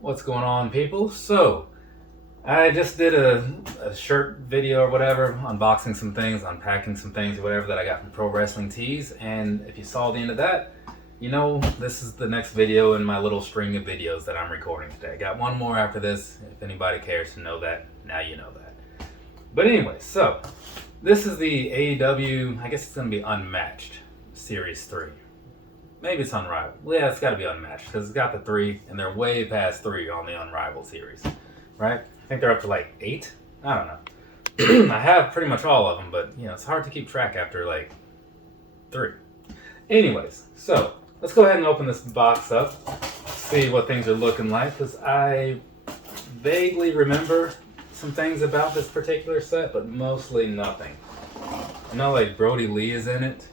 What's going on, people? So, I just did a shirt video or whatever, unboxing some things, unpacking some things or whatever that I got from Pro Wrestling Tees. And if you saw the end of that, you know this is the next video in my little string of videos that I'm recording today. Got one more after this. If anybody cares to know that, now you know that. But anyway, so this is the AEW, I guess it's going to be Unmatched Series 3. Maybe it's Unrivaled. Well, yeah, it's got to be Unmatched because it's got the 3, and they're way past 3 on the Unrivaled series, right? I think they're up to like 8. I don't know. I have pretty much all of them, but it's hard to keep track after like 3. Anyways, so let's go ahead and open this box up, see what things are looking like, because I vaguely remember some things about this particular set, but mostly nothing. I know like Brodie Lee is in it,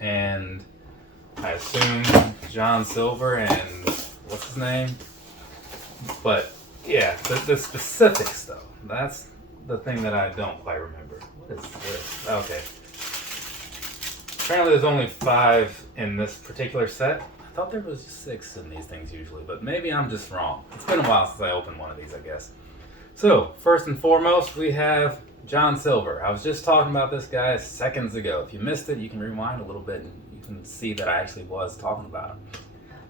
and I assume John Silver and what's his name? But yeah, the specifics though, that's the thing that I don't quite remember. What is this? Okay. Apparently there's only 5 in this particular set. I thought there was 6 in these things usually, but maybe I'm just wrong. It's been a while since I opened one of these, I guess. So, first and foremost, we have John Silver. I was just talking about this guy seconds ago. If you missed it, you can rewind a little bit and you can see that I actually was talking about him.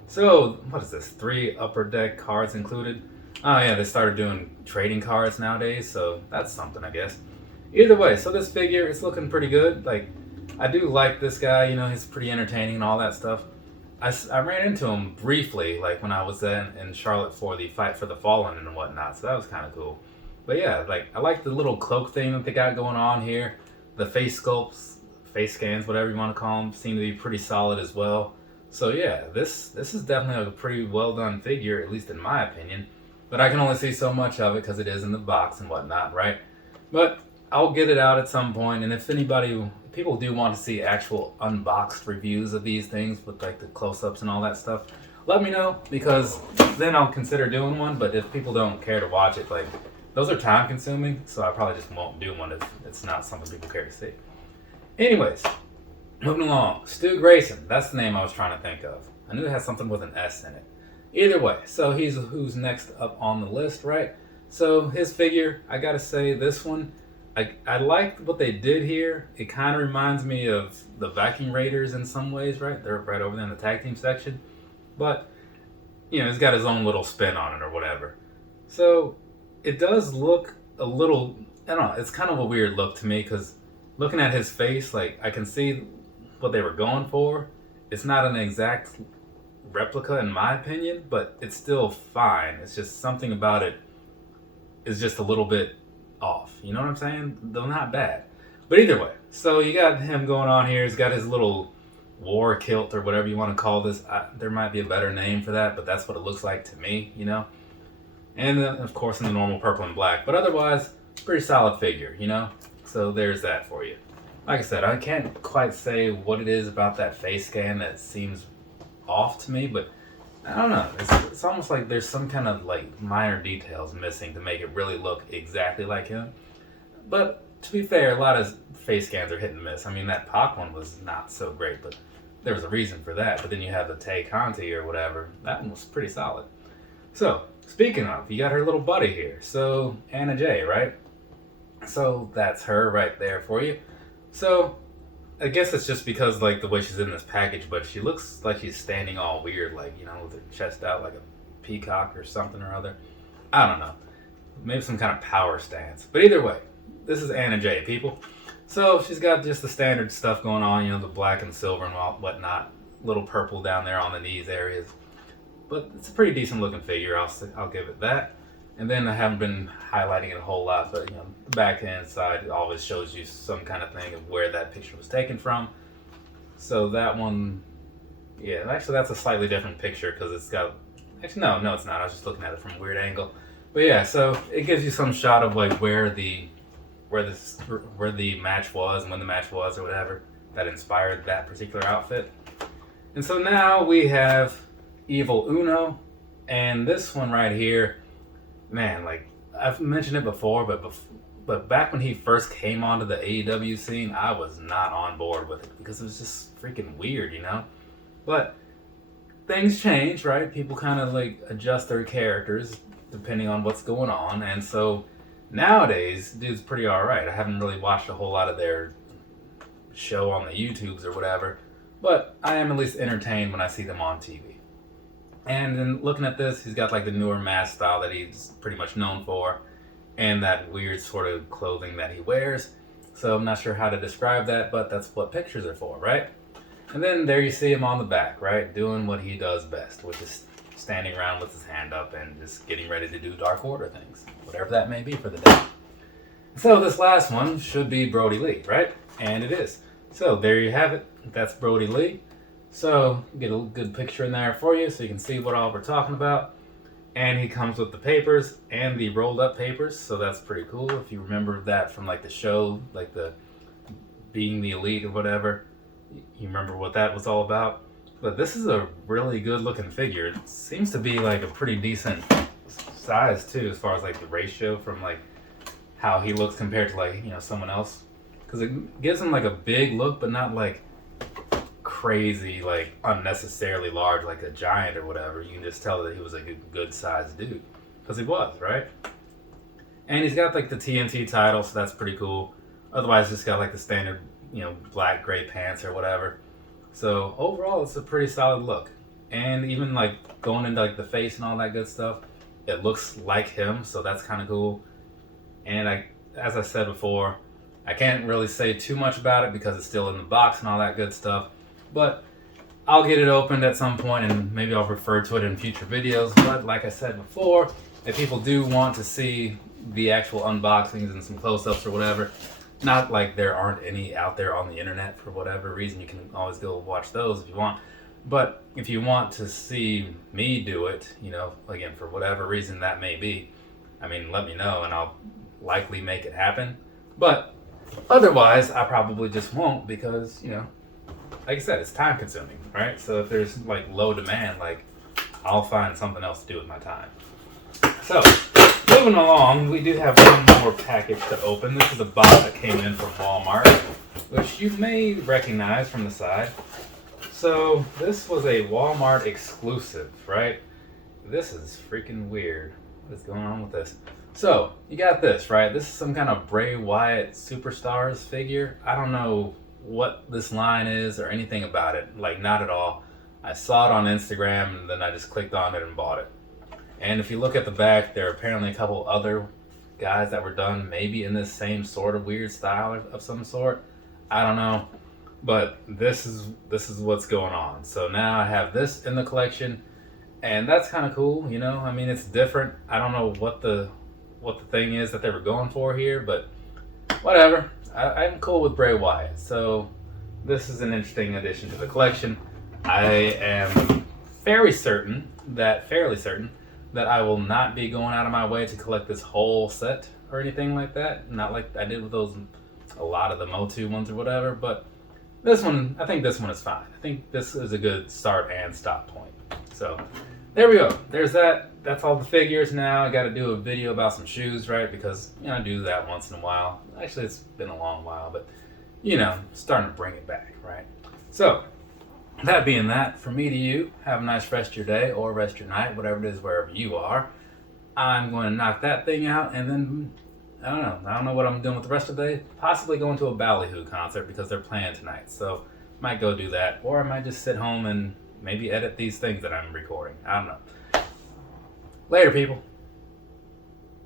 So, what is this? 3 upper deck cards included? Oh yeah, they started doing trading cards nowadays, so that's something, I guess. Either way, so this figure is looking pretty good. Like, I do like this guy, he's pretty entertaining and all that stuff. I ran into him briefly, like when I was in Charlotte for the Fight for the Fallen and whatnot, so that was kind of cool. But yeah, like I like the little cloak thing that they got going on here. The face sculpts, face scans, whatever you want to call them, seem to be pretty solid as well. So yeah, this is definitely a pretty well done figure, at least in my opinion. But I can only see so much of it because it is in the box and whatnot, right? But I'll get it out at some point, and if people do want to see actual unboxed reviews of these things with like the close-ups and all that stuff, let me know, because then I'll consider doing one. But if people don't care to watch it, like, those are time consuming, so I probably just won't do one if it's not something people care to see. Anyways, moving along. Stu Grayson, that's the name I was trying to think of. I knew it had something with an S in it. Either way, so he's who's next up on the list, right? So his figure, I gotta say, this one, I like what they did here. It kind of reminds me of the Viking Raiders in some ways, right? They're right over there in the tag team section. But, he's got his own little spin on it or whatever. So, it does look a little, I don't know, it's kind of a weird look to me because looking at his face, like, I can see what they were going for. It's not an exact replica in my opinion, but it's still fine. It's just something about it is just a little bit off. You know what I'm saying? Though not bad. But either way, so you got him going on here. He's got his little war kilt or whatever you want to call this. There might be a better name for that, but that's what it looks like to me, And then, of course, in the normal purple and black. But otherwise, pretty solid figure, So there's that for you. Like I said, I can't quite say what it is about that face scan that seems off to me, but I don't know. It's almost like there's some kind of like minor details missing to make it really look exactly like him. But to be fair, a lot of face scans are hit and miss. I mean, that Pac one was not so great, but there was a reason for that. But then you have the Tay Conti or whatever. That one was pretty solid. So, speaking of, you got her little buddy here. So, Anna Jay, right? So, that's her right there for you. So, I guess it's just because, like, the way she's in this package, but she looks like she's standing all weird, like, with her chest out like a peacock or something or other. I don't know. Maybe some kind of power stance. But either way, this is Anna Jay, people. So she's got just the standard stuff going on, the black and silver and whatnot. Little purple down there on the knees areas. But it's a pretty decent looking figure, I'll give it that. And then I haven't been highlighting it a whole lot, but the backhand side always shows you some kind of thing of where that picture was taken from. So that one, yeah, actually that's a slightly different picture because it's got, actually no it's not. I was just looking at it from a weird angle. But yeah, so it gives you some shot of like where the match was and when the match was or whatever that inspired that particular outfit. And so now we have Evil Uno, and this one right here, man, like I've mentioned it before, but back when he first came onto the AEW scene, I was not on board with it because it was just freaking weird, But things change, right? People kind of like adjust their characters depending on what's going on, and so nowadays, dude's pretty alright. I haven't really watched a whole lot of their show on the YouTubes or whatever, but I am at least entertained when I see them on TV. And then looking at this, he's got like the newer mask style that he's pretty much known for, and that weird sort of clothing that he wears. So I'm not sure how to describe that, but that's what pictures are for, right? And then there you see him on the back, right? Doing what he does best, which is standing around with his hand up and just getting ready to do Dark Order things, whatever that may be for the day. So this last one should be Brodie Lee, right? And it is. So there you have it. That's Brodie Lee. So get a good picture in there for you so you can see what all we're talking about. And he comes with the papers and the rolled up papers, so that's pretty cool. If you remember that from like the show, like the Being the Elite or whatever, you remember what that was all about. But this is a really good looking figure. It seems to be like a pretty decent size too, as far as like the ratio from like how he looks compared to like, you know, someone else. Because it gives him like a big look, but not like crazy, like unnecessarily large, like a giant or whatever. You can just tell that he was like a good sized dude, because he was, right? And he's got like the TNT title, so that's pretty cool. Otherwise, just got like the standard, you know, black gray pants or whatever. So overall, it's a pretty solid look. And even like going into like the face and all that good stuff, it looks like him, so that's kind of cool. And as I said before, I can't really say too much about it because it's still in the box and all that good stuff. But I'll get it opened at some point and maybe I'll refer to it in future videos. But like I said before, if people do want to see the actual unboxings and some close-ups or whatever, not like there aren't any out there on the internet for whatever reason, you can always go watch those if you want. But if you want to see me do it, you know, again, for whatever reason that may be, I mean, let me know and I'll likely make it happen. But otherwise, I probably just won't because, you know, like I said, it's time consuming, right? So if there's like low demand, like I'll find something else to do with my time. So moving along, we do have one more package to open. This is a box that came in from Walmart, which you may recognize from the side. So this was a Walmart exclusive, right? This is freaking weird. What's going on with this? So you got this, right? This is some kind of Bray Wyatt Superstars figure. I don't know what this line is or anything about it, like not at all. I saw it on Instagram and then I just clicked on it and bought it. And if you look at the back, there are apparently a couple other guys that were done maybe in this same sort of weird style of some sort. I don't know, but this is what's going on. So now I have this in the collection, and that's kind of cool, you know. I mean, it's different. I don't know what the thing is that they were going for here, but whatever. I'm cool with Bray Wyatt, so this is an interesting addition to the collection. I am fairly certain that I will not be going out of my way to collect this whole set or anything like that. Not like I did with a lot of the Motu ones or whatever, but this one, I think this one is fine. I think this is a good start and stop point. So there we go. There's that. That's all the figures now. I got to do a video about some shoes, right? Because, you know, I do that once in a while. Actually, it's been a long while, but, you know, starting to bring it back, right? So, that being that, from me to you, have a nice rest of your day or rest of your night, whatever it is, wherever you are. I'm going to knock that thing out, and then, I don't know what I'm doing with the rest of the day. Possibly going to a Ballyhoo concert because they're playing tonight. So, might go do that, or I might just sit home and maybe edit these things that I'm recording. I don't know. Later, people.